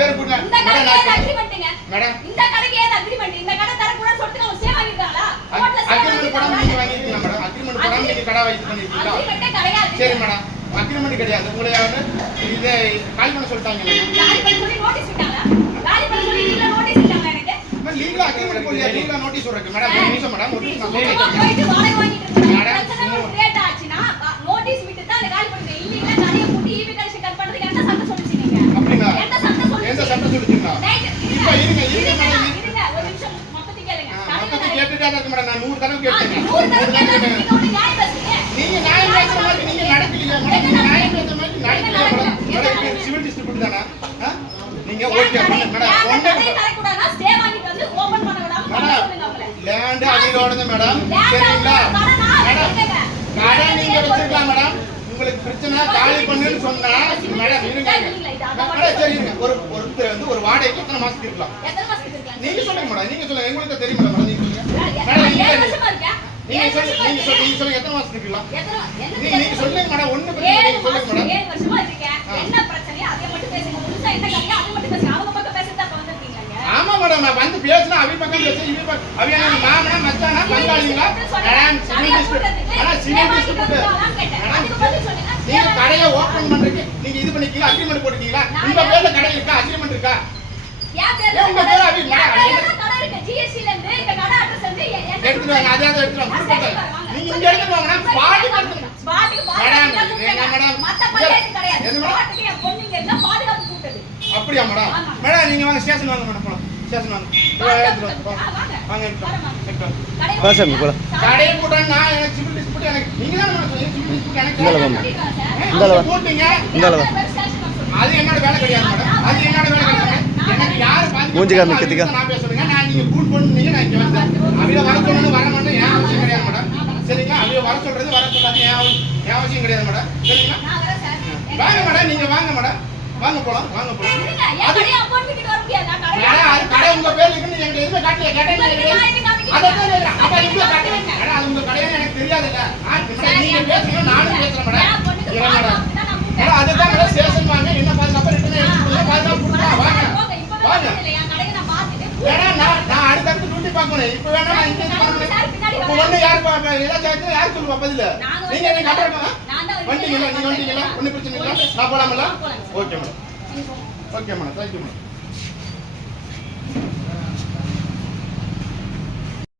பேர் போடுங்க. இந்த கடைக்கு ஏன் அக்ரிமென்ட்ங்க? மேடம் இந்த கடைக்கு ஏன் அக்ரிமென்ட்? இந்த கடை தர கூட சொல்லிட்டு அவங்க சேவ் வாங்கிட்டாங்களா? அக்ரிமென்ட் போடாம நீங்க வாங்கிருக்கீங்களா மேடம்? அக்ரிமென்ட் போடாம நீங்க கடை வைத்து பண்ணிருக்கீங்களா? அக்ரிமென்ட்டே கிடையாது. சரி மேடம். அக்ரிமென்ட் கிடையாது. உங்களை வந்து இதை கால் பண்ண சொல்லிட்டாங்க. காலி பண்ண சொல்லி நோட்டீஸ் விட்டாங்களா? காலி பண்ண சொல்லி இல்ல நோட்டீஸ் விட்டாங்களா எனக்கு? லீகலா அக்ரிமென்ட் போடலையா? லீகலா நோட்டீஸ் சொல்றேன் மேடம். ஒரு நிமிஷம் மேடம். ஒரு நிமிஷம் போயிட்டு வாடகை வாங்கிட்டு இருக்காங்க. பிரச்சனை கிரியேட் ஆச்சுனா நோட்டீஸ் விட்டு தான் அந்த காலி பண்ணுங்க. இல்ல கடையை பூட்டி ஈவி கனெக்ஷன் கட் பண்றதுக்கு என்ன சட்டம் சொல்லுச்சு நீங்க? அப்படினா என்ன சட்டம் சொல்லுச்சு? எந்த சட்டம் சொல்லுச்சுங்களா? இப்ப இருங்க ஒரு நிமிஷம் மொத்தத்தை கேளுங்க. மொத்தத்தை கேட்டுட்டே தான் மேடம். நான் 100 தடவை கேட்டேன். 100 தடவை கேட்டா நீங்க ஒரு நியாயம் பேசுங்க. நீங்க நியாயம் பேசுற மாதிரி நீங்க நடக்கலையா மேடம்? நியாயம் பேசுற மாதிரி நடக்கலையா மேடம்? மேடம் சிவில் டிஸ்ட்ரிபியூட் தானா? நீங்க ஓகே மேடம். ஒண்ணே தரக்கூடாதா? ஸ்டே வாங்கிட்டு வந்து ஓபன் பண்ண விடாம சொல்லுங்க அவங்கள. லேண்ட் அவிலோடது மேடம். சரிங்களா? மேடம் கடை நீங்க வச்சிருக்கலாம் மேடம். உங்களுக்கு பிரச்சனை காலி பண்ணுன்னு சொன்னா மேடம் இருங்க. மேடம் சரி இருங்க. ஒருத்தர் வந்து ஒரு வாடகைக்கு எத்தனை மாசத்துக்கு இருக்கலாம்? எத்தனை மாசத்துக்கு இருக்கலாம்? நீங்க சொல்லுங்க மேடம். நீங்க சொல்லுங்க. உங்களுக்கு தெரியும் மேடம். நீங்க சொல்லுங்க. மேடம் 7 வருஷமா இருக்கா? நீங்க சொல்லுங்க எத்தனை மாசத்துக்கு இருக்கலாம்? நீங்க சொல்லுங்க மேடம். ஒண்ணு 7 சொல்லுங்க மேடம். 7 வருஷமா இருக்கேன். என்ன பிரச்சனையா அதை மட்டும் பேசுங்க. முழுசா என்ன கதையா அதை மட்டும் பேசுங்க. அவங்க பக்கம் பேசிட்டு தான் வந்திருக்கீங்க. ஆமா மேடம். நான் வந்து பேசினா அவி பக்கம் பேச இவி பக்கம் அவி என்ன மாமனா மச்சானா பங்காளிங்களா? மேடம் சிவில் டிஸ்ட்ரிபியூட் அதுக்கு பதில் சொல்லுங்க. நீங்க கடையை ஓபன் பண்றீங்க. நீங்க இது பண்ணிக்கீங்க அக்ரிமென்ட் போட்டுக்கீங்களா? உங்க பேர்ல கடை இருக்கா? அக்ரிமென்ட் இருக்கா? ஏன் பேர்ல உங்க பேர் அவி மேடம் கடை இருக்கு. ஜிஎஸ்டி ல இருந்து இந்த கடை அட்ரஸ் வந்து எடுத்துட்டு வாங்க. அதே எடுத்துட்டு வாங்க. நீங்க இங்க எடுத்துட்டு வாங்க. நான் பாடி எடுத்துட்டு மேடம் மத்த பையன் கிடையாது. ஸ்பாட்டுக்கு என் பொண்ணுங்க எல்லாம் பாதுகாப்பு கூட்டது. அப்படியா மேடம்? மேடம் நீங்க வாங்க ஸ்டேஷன் வாங்க மேடம். போலாம் ஸ்டேஷன் வாங்க. வாங்க பாசம் போலாம். கடையை போட்டா நான் எனக்கு சிவில் டிஸ்ட்ரிபியூட் எனக்கு நீங்க தான் மேடம் சிவில் டிஸ்ட்ரிபியூட் எனக்கு போட்டீங்க. அது என்னோட வேலை கிடையாது மேடம். அது என்னோட வேலை கிடையாது. எனக்கு யாரு மூஞ்சி காமி கத்திக்கா நான் பேசுறேங்க. நான் நீங்க கூல் பண்ணுவீங்க. நான் இங்க வந்தேன். அவில வர சொன்னது வர மாட்டேன். ஏன் அவசியம் கிடையாது மேடம். சரிங்களா? அவில வர சொல்றது வர சொல்லாது. ஏன் அவசியம் கிடையாது மேடம். சரிங்களா? நான் வரேன் சார். வாங்க மேடம். நீங்க வாங்க மேடம். வாங்க போலாம். வாங்க போலாம். இல்ல ஏன் கடை அப்பாயின்மென்ட் வர முடியாது. நான் கடை அது கடை உங்க பேர்ல இருக்குன்னு எங்க எதுமே காட்டல. கேட்டேன். அதான் அப்ப இங்க காட்டுங்க. மேடம் அது உங்க கடையா எனக்கு தெரியாதுல்ல. நீங்க பேசுங்க நானும் பேசுறேன் மேடம். இல்ல மேடம். மேடம் அதுதான் மேடம் ஸ்டேஷன் வாங்க. என்ன பாதுகாப்பு ரிட்டர்ன் எடுத்துங்க. பாதுகாப்பு கொடுங்க. வாங்க. வாங்க. ஏன்னா நான் அடுத்தடுத்து டியூட்டி பார்க்கணும். இப்போ வேணா நான் இங்க பண்ணணும். இப்போ ஒண்ணு யார் ஏதாச்சும் யார் சொல்லுவா பதில்? நீங்க என்ன கட்டறீங்க? வண்டிங்களா? நீங்க வண்டிங்களா? ஒண்ணு பிரச்சனை இல்ல. நான் போலாம்ல? Okay madam. Okay madam. Thank you madam.